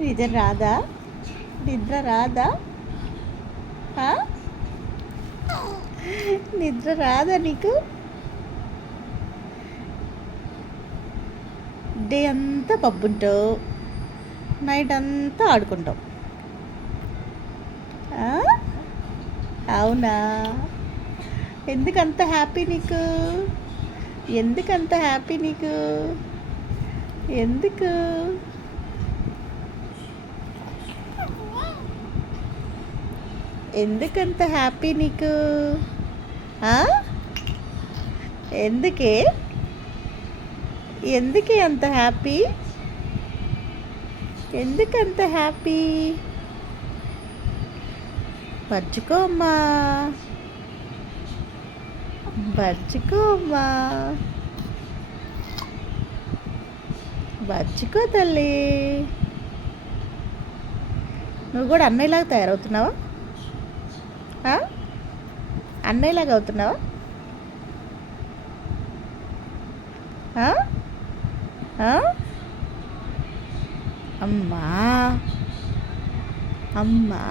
నిజం రాదా? నిద్ర రాదా? నిద్ర రాదా నీకు? డే అంతా పబ్బుంటావు, నైట్ అంతా ఆడుకుంటావు. అవునా? ఎందుకంత హ్యాపీ నీకు? ఎందుకంత హ్యాపీ నీకు? ఎందుకు? ఎందుకంత హ్యాపీ నీకు? ఎందుకే ఎందుకే అంత హ్యాపీ? ఎందుకంత హ్యాపీ? పరుచుకో అమ్మా, పరుచుకో అమ్మా, పరుచుకో తల్లి. నువ్వు కూడా అన్నయ్యలాగా తయారవుతున్నావా? అన్నయ్యలాగా అవుతున్నావా? అమ్మా, అమ్మా,